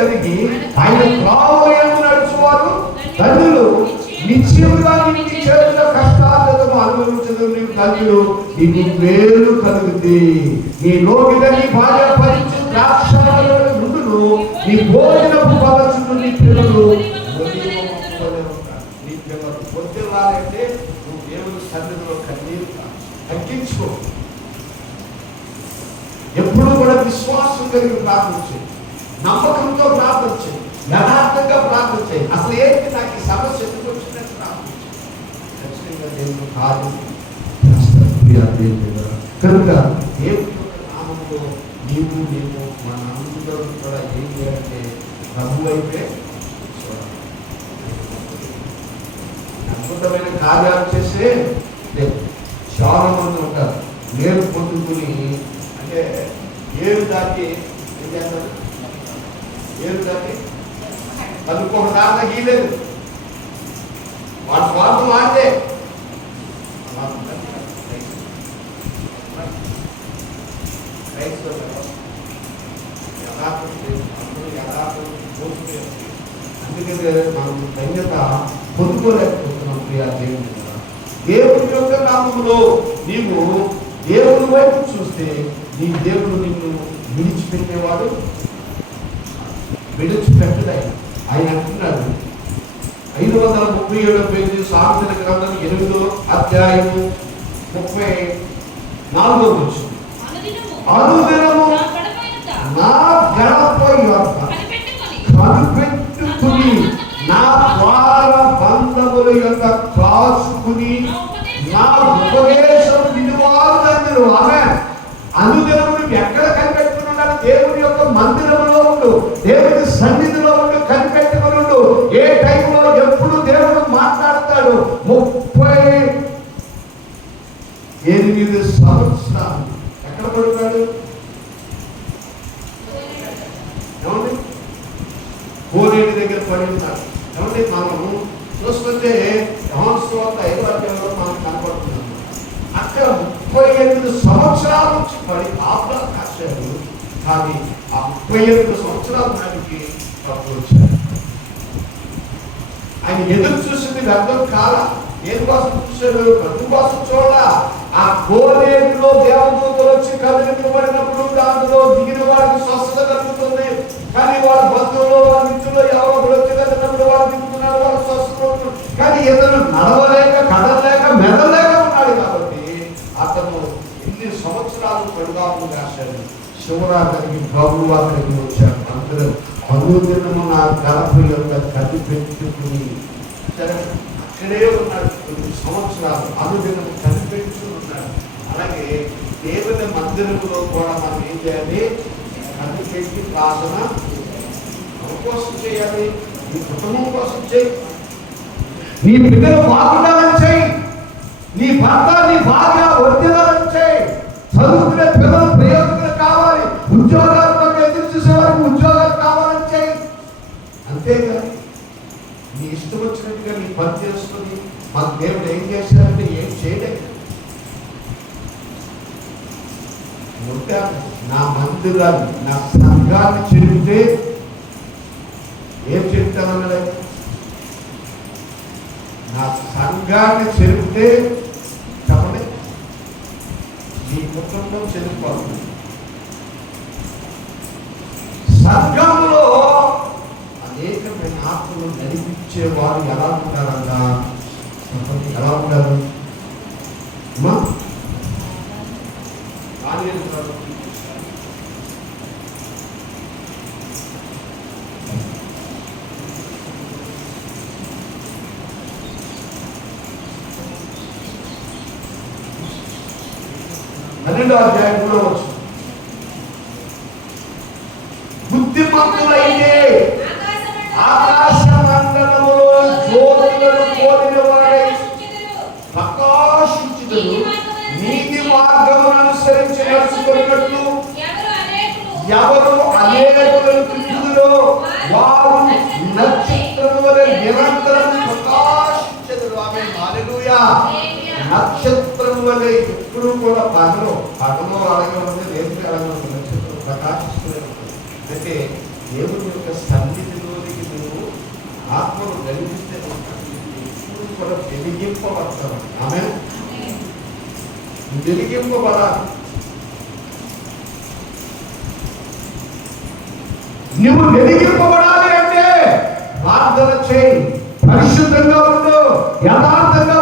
కలిగి ఆయన త్రావయందు నడుచువారు. తల్లులు నిత్యముగా నీకు చేసిన కష్టాలను అనుభవించదు నీకు తల్లులు నీకు మేలు కలుగుద్ది నీ లోకిన నీ భార్య భరించు ద్రాక్ష ముందును నీ భోజనపు పదచును నీ పిల్లలు నీ పిల్లలు పొద్దులాలంటే నువ్వు దేవుని సన్నిధిలో కన్నీరు తగ్గించుకో. ఎప్పుడు కూడా విశ్వాసం కలిగి ప్రార్థించేది నమ్మకంతో ప్రార్థన చేయి యథార్థంగా ప్రార్థన చేయి అసలు ఏంటి నాకు ఈ సమస్య? ఎందుకు వచ్చినట్టు ప్రార్థన ఖచ్చితంగా దేవుడు కాదు కనుక దేవుడు నామంలో నీవు నేను మనందరం కూడా ఏం చేయాలంటే ప్రభు అయితే అద్భుతమైన కార్యాలు చేసే దేవుడు. చాలా మంది ఉంటారు. నేను పొందుకుని అంటే ఏరు దాటి ఏం చేస్తారు? ఏరు దాటి అందుకొక దాంట్లో గీలేదు స్వార్థం వాడితే క్రైస్తవ యథార్థం లేదు. అందరూ యథార్థం కోల్పోయారు. అందుకనే మనం ధన్యత పొందుకోలేకపోతున్నాం ప్రియా దేవుని దేవుని యొక్క నామములో నీవు దేవుని వైపు చూస్తే నీ దేవుడు నిన్ను విడిచిపెట్టేవాడు విడిచిపెట్టడు ఆయన ఆయన అంటున్నాడు ఐదు వందల ముప్పై ఏడో పేజీ సామెతల గ్రంథం ఎనిమిదో అధ్యాయము ముప్పై నాలుగో వచ్చింది అనుదినము. నా గడప కనిపెట్టుకుని. నా ద్వార బంధముల యొక్క కాచుకుని నా ఉపదేశం వినివారు ధన్యులు సన్నిధిలో ఉండు కనిపెట్టుకుని ఉండు. ఏ టైంలో ఎప్పుడు దేవుడు మాట్లాడతాడు? ముప్పై ఎనిమిది సంవత్సరాలు. ఎక్కడ పడుతాడు? ఏమండి? కోనేటి దగ్గర పడి ఏమండి? మనము చూస్తుంటే యహోస్వాత ఐదు అధ్యాయంలో మనకు కనపడుతున్నాము అక్కడ ముప్పై ఎనిమిది సంవత్సరాల నుంచి పడి ఆపలా కాశాడు. కానీ ఆ ముప్పై ఎనిమిది సంవత్సరాలు నాటి ప్రభు ఆయన ఎదురు చూసింది వ్యర్థం కాల. దేని కోసం చూశాడు ప్రభు కోసం చూడ ఆ కోనేటిలో దేవదూతలు వచ్చి కదిలింపబడినప్పుడు దాంట్లో దిగిన వారికి స్వస్థత కలుగుతుంది. కానీ వాళ్ళ బంధువులు వాళ్ళ మిత్రులు ఎవరో ఒకరు వచ్చి కదిలినప్పుడు వాళ్ళు దిగుతున్నారు వాళ్ళు స్వస్థత కానీ ఇతను నడవలేక కదలలేక మెదలేక ఉన్నాడు కాబట్టి అతను ఎన్ని సంవత్సరాలు పడుగాపు రాశాడు శివరాత్రికి ప్రభు అక్కడికి అనుదినము నా గడప యొక్క కనిపెట్టుకుని సరే అక్కడే ఉన్నాడు. కొన్ని సంవత్సరాలు అనుదినం కనిపెట్టుకుని ఉన్నాడు. అలాగే దేవుని మందిరంలో కూడా మనం ఏం చేయాలి? కనిపెట్టి ప్రార్థన కోసం చేయాలి. నీ కుటుంబం కోసం చేయి. నీ బిడ్డలు బాగుండాలని చేయి. నీ భర్త నీ భార్య వర్తిల్లాలని చేయి. చదువుకునే పిల్లలు ప్రయోజకులు కావాలి ఉద్యోగాల కొరకు ఎదురు చూసే వారికి ఉద్యోగాలు కావాలని చేయి అంతేగాని నీ ఇష్టం వచ్చినట్టుగా నీ పని చేసుకుని మాకు దేవుడు ఏం చేశారంటే ఏం చేయలేదు ఉంటాను నా నా సంఘాన్ని చెడిపితే ఏం చెప్తానన్నాడు నా సంఘాన్ని చెరిపితే చెప్పండి. మీ కుటుంబం చెడిపోతుంది సంఘంలో అనేకమైన ఆత్మలు నడిపించే వారు ఎలా ఉంటారన్నా చెప్పండి ఎలా ఉంటారు? అమ్మా? పన్నెండో అధ్యాయం కూడా వచ్చు. బుద్ధిమంతులైతే ఆకాశ మండలములో జ్యోతులను కోరిన వారై ప్రకాశించుదురు. నీతి మార్గమును అనుసరించి నడుచుకున్నట్లు ఎవరు అనేకులను తిరుగుదురో వారు నక్షత్రము వలె నిరంతరం ప్రకాశించదురు ఆమె నక్షత్రం వలె ఇప్పుడు కూడా పగలు పగలు అలాగే ఉంది దేవుడికి అలాగే ఉంది నక్షత్రం ప్రకాశిస్తున్నాయి ఉంటుంది అంటే దేవుని యొక్క సన్నిధిలోనికి నువ్వు ఆత్మను వెలిగిస్తే ఇప్పుడు కూడా వెలిగింపబడతావు. ఆమె వెలిగింపబడాలి. నువ్వు వెలిగింపబడాలి అంటే ప్రార్థన చేయి. పరిశుద్ధంగా ఉండు. యథార్థంగా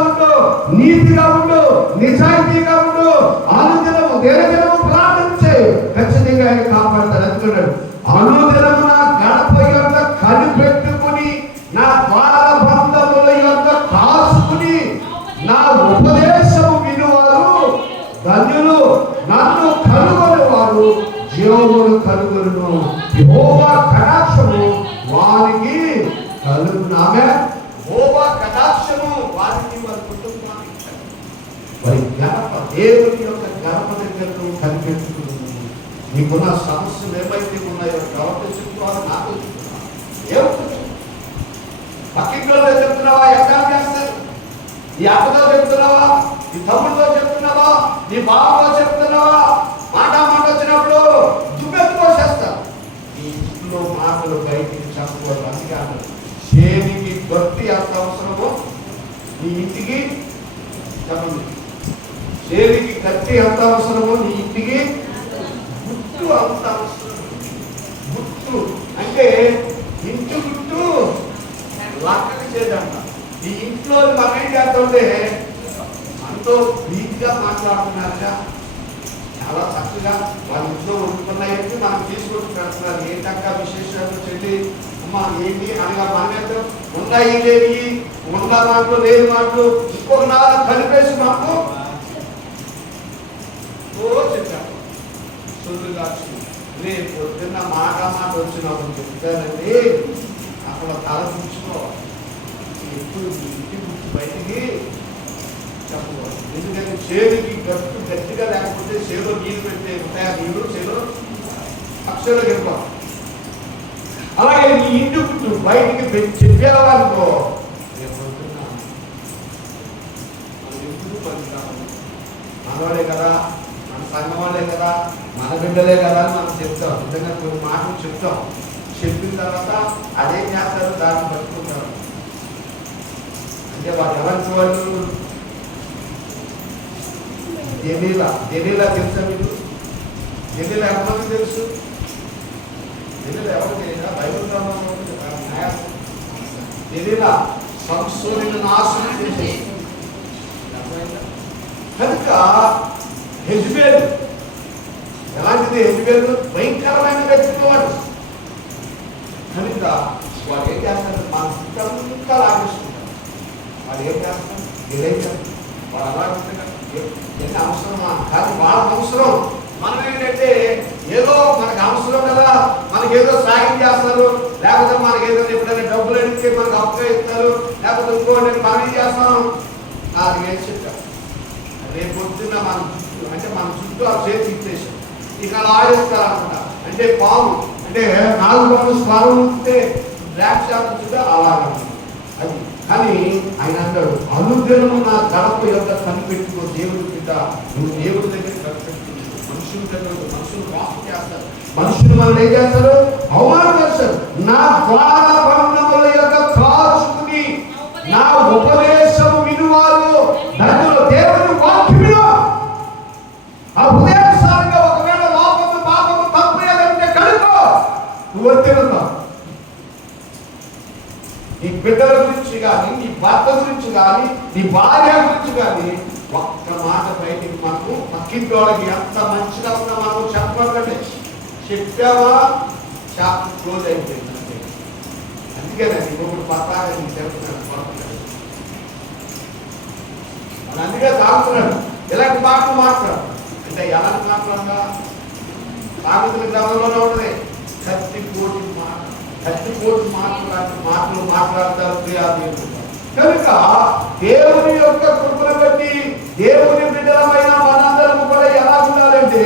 ధన్యులు నన్ను కనుగొని వారు. జీవమును కనుగొను. యెహోవా కటాక్షము వారికి కలుగునామే యెహోవా కటాక్షము వారికి వారి కుటుంబానికి మరి గణప దేవుని యొక్క గణప దగ్గరకు నువ్వు కనిపెట్టుకుని నీకున్న సమస్యలు ఏమైతే ఉన్నాయో ప్రవర్తించుకోవాలి నాకు చెప్తున్నా పక్కింట్లో చెప్తున్నావా ఎక్కడ చేస్తారు ఈ అక్కతో చెప్తున్నావా ఈ తమ్ముడితో చెప్తున్నావా? నీ బావతో చెప్తున్నావా మాట మాట వచ్చినప్పుడు దుమ్మెత్తుకోసేస్తారు నీ ఇంట్లో మాటలు బయటికి చెప్పకూడదు అందుకే అన్నారు చేనికి గట్టి ఎంత అవసరమో నీ ఇంటికి చెప్పండి. చేనికి గట్టి ఎంత అవసరమో నీ ఇంటికి గుట్టు అంత అవసరం. గుట్టు అంటే ఇంటి గుట్టు లక్కలు చేద్దాం. నీ ఇంట్లో మనం ఏం చేస్తుంటే ఎంతో నీతిగా మాట్లాడుతున్నారుగా చాలా చక్కగా వాళ్ళ ఇంట్లో వండుకున్నాయంటే మనం తీసుకొచ్చి పెడుతున్నారు. ఏంటక్క విశేషాలు చెల్లి అమ్మ ఏంటి? అనగా మన ఉన్నాయి లేని ఉన్న మాటలు లేని మాటలు ఇంకొక నాలుగు కలిపేసి మాకు ఓ చెప్పాను సొల్లుగా రేపు పొద్దున్న మాట మాట వచ్చినప్పుడు చెప్తానండి. అక్కడ తల పుచ్చుకో ఎప్పుడు ఇంటి బయటికి ఎందుకంటే చేతికి గట్టు గట్టిగా లేకపోతే చేలో నీళ్ళు పెట్టే ఉంటాయా నీళ్ళు? చేలో అక్షరాలు వెళ్ళిపోవాలి అలాగే నీ ఇంటి నువ్వు బయటికి పెట్టి చెప్పేవాళ్ళకో మనవాడే కదా మన సంఘం వాళ్ళే కదా మన బిడ్డలే కదా అని మనం చెప్తాం. నిజంగా కొన్ని మాటలు చెప్తాం. చెప్పిన తర్వాత అదేం చేస్తారు దాన్ని పట్టుకుంటారు అంటే వాళ్ళు ఎలాంటి వాళ్ళు జమీలా జమీలా తెలుసా మీకు? జమీలా ఎవరికి తెలుసు? జమీలా ఎవరికి తెలియదా బైబుల్ గ్రంథంలో ఉంది జమీలా సంసోనిని నాశనం చేసేసి కనుక హెజ్బేల్ ఎలాంటిది హెజ్బేల్? భయంకరమైన వ్యక్తిత్వం వాడు. కనుక వాడు ఏం చేస్తారు మన ఇంకా లాగేసుకుంటారు. వాడు ఏం చేస్తారు? ఏదైం వాడు అలా ఎంత ఏ- ఎన్ని అవసరమా? కానీ వాళ్ళకి అవసరం. మనం ఏంటంటే ఏదో మనకు అవసరం కదా మనకి ఏదో సాయం చేస్తారు లేకపోతే మనకి ఏదైనా ఎప్పుడైనా డబ్బులు అడిగితే మనకు అప్పు ఇస్తారు లేకపోతే ఇంకోటి మనం ఏం చేస్తాం నాకు ఏం చెప్పారు రేపు పొద్దున్న మన చుట్టూ అంటే మన చుట్టూ ఆ చేతి ఇచ్చేసాం ఇక అలా ఆడేస్తారనమాట అంటే పాము అంటే నాలుగు పాము స్వరం ఉంటే బ్లాక్ షాప్ చుట్టూ అలాగే కానీ ఆయన అంటాడు అనుదినము నా గడప యొక్క కనిపెట్టుకో దేవుడి బిడ్డ నువ్వు దేవుడి దగ్గర కనిపెట్టుకో. మనుషుల దగ్గర మనుషులు మోసం చేస్తారు. మనుషులు మనం ఏం చేస్తారు? అవమానం గురించి కానీ నీ భర్త గురించి కానీ నీ భార్య గురించి కానీ ఒక్క మాట బయటికి మనకు పక్కింటి వాళ్ళకి ఎంత మంచిగా ఉన్నా మనం చెప్పకండి. చెప్పావా? చాప్టర్ క్లోజ్ అయిపోయింది అందుకేనండి ఇంకొకటి పత్రాగా నీకు చెప్తున్నాను కొరతలేదు. మన అందుకే తాగుతున్నాడు. ఇలాంటి మాటలు మాట్లాడు? అంటే ఎలాంటి మాట్లాడగా తాగుతున్న గ్రామంలోనే ఉంటుంది. కత్తి కోటి మాట కత్తి కోటి మాటలు మాటలు మాట్లాడతారు క్రియాదీనులు కనుక దేవుని యొక్క కృపను బట్టి దేవుని బిడ్డలమైన మనందరం కూడా ఎలా ఉండాలంటే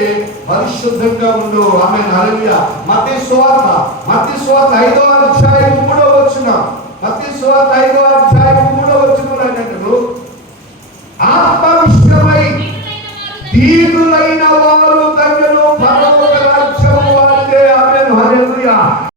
పరిశుద్ధంగా ఉండు. ఆమె నరవ్య మతి స్వార్థ మతి స్వార్థ ఐదో అధ్యాయం మూడో వచ్చిన మతి స్వార్థ ఐదో అధ్యాయం మూడో వచ్చిన అంటే ఆత్మ విషయమై దీనులైన వారు